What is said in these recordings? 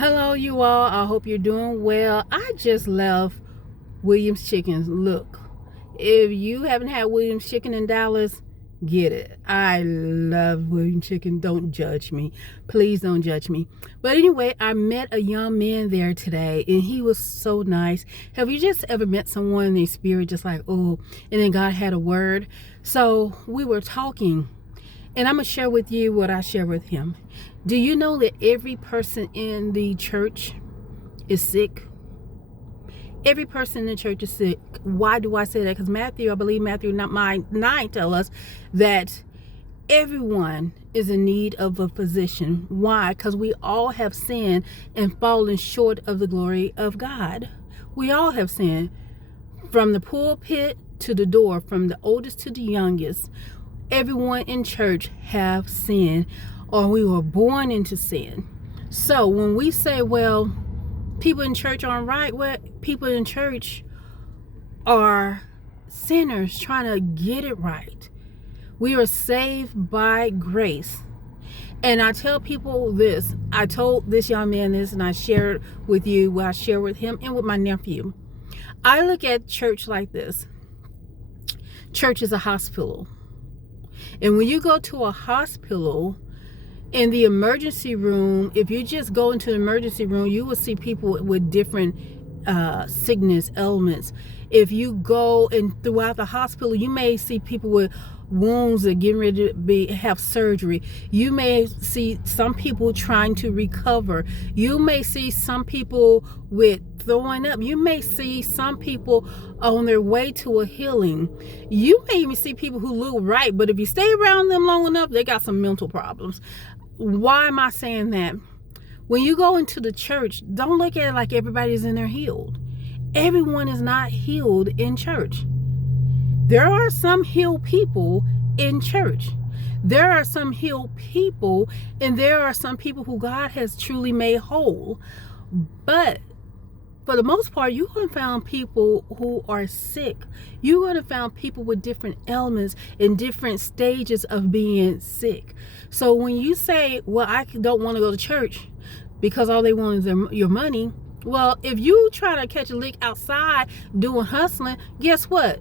Hello, you all. I hope you're doing well. I just love Williams Chicken. Look, if you haven't had Williams Chicken in Dallas, get it. I love Williams Chicken. Don't judge me. Please don't judge me. But anyway, I met a young man there today, and he was so nice. Have you just ever met someone in their spirit just like, oh, and then God had a word? So we were talking. And I'm going to share with you what I share with him. Do you know that every person in the church is sick? Every person in the church is sick. Why do I say that? Because I believe Matthew 9 tell us that everyone is in need of a physician. Why? Because we all have sinned and fallen short of the glory of God. We all have sinned. From the pulpit to the door, from the oldest to the youngest. Everyone in church have sinned, or we were born into sin. So when we say, well, people in church aren't right, well, people in church are sinners trying to get it right. We are saved by grace. And I tell people this. I told this young man this, and I shared with you what I share with him and with my nephew. I look at church like this. Church is a hospital. And when you go to a hospital, in the emergency room, if you just go into the emergency room, you will see people with different sickness, ailments. If you go and throughout the hospital, you may see people with wounds that getting ready to have surgery. You may see some people trying to recover. You may see some people with throwing up. You may see some people on their way to a healing. You may even see people who look right, but if you stay around them long enough, they got some mental problems. Why am I saying that? When you go into the church, don't look at it like everybody's in there healed. Everyone is not healed in church. There are some healed people in church. There are some healed people, and there are some people who God has truly made whole. But for the most part, you're going to find people who are sick. You're going to find people with different ailments in different stages of being sick. So when you say, well, I don't want to go to church because all they want is your money. Well, if you try to catch a lick outside doing hustling, guess what?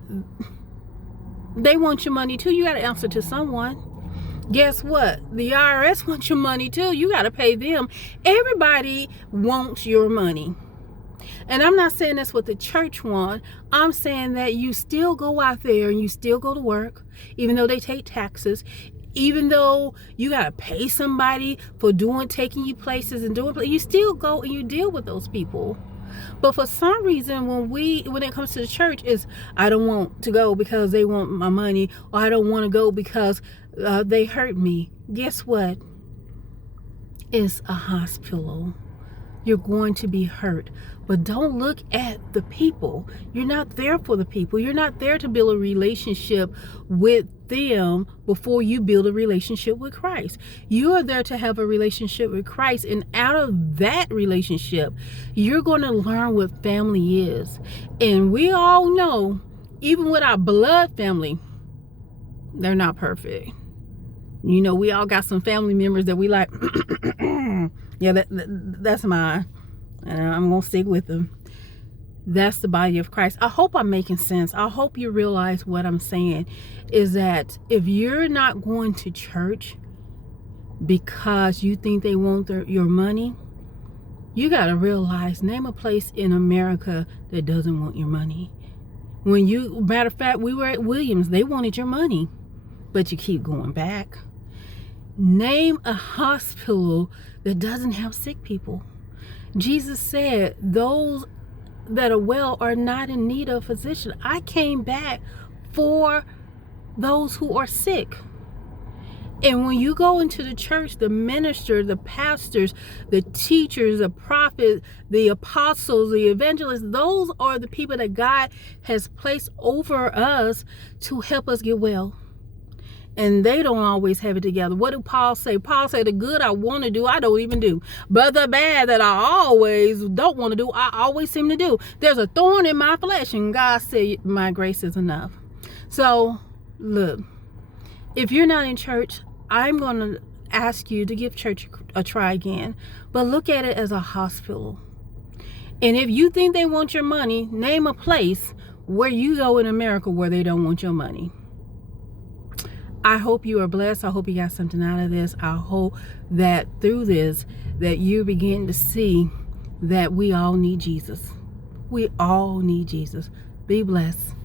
They want your money too. You got to answer to someone. Guess what? The IRS wants your money too. You got to pay them. Everybody wants your money. And I'm not saying that's what the church wants. I'm saying that you still go out there and you still go to work, even though they take taxes, even though you got to pay somebody for taking you places and you still go and you deal with those people. But for some reason, when it comes to the church, is I don't want to go because they want my money, or I don't want to go because they hurt me. Guess what? It's a hospital. You're going to be hurt. But don't look at the people. You're not there for the people. You're not there to build a relationship with them before you build a relationship with Christ. You are there to have a relationship with Christ. And out of that relationship, you're going to learn what family is. And we all know, even with our blood family, they're not perfect. You know, we all got some family members that we like, yeah, that's mine. And I'm going to stick with them. That's the body of Christ. I hope I'm making sense. I hope you realize what I'm saying is that if you're not going to church because you think they want your money, you got to realize, name a place in America that doesn't want your money. Matter of fact, we were at Williams. They wanted your money, but you keep going back. Name a hospital that doesn't have sick people. Jesus said those that are well are not in need of a physician. I came back for those who are sick. And when you go into the church, the minister, the pastors, the teachers, the prophets, the apostles, the evangelists, those are the people that God has placed over us to help us get well. And they don't always have it together. What did Paul say? Paul said, the good I want to do, I don't even do. But the bad that I always don't want to do, I always seem to do. There's a thorn in my flesh. And God said, my grace is enough. So, look, if you're not in church, I'm going to ask you to give church a try again, but look at it as a hospital. And if you think they want your money, name a place where you go in America where they don't want your money. I hope you are blessed. I hope you got something out of this. I hope that through this, that you begin to see that we all need Jesus. We all need Jesus. Be blessed.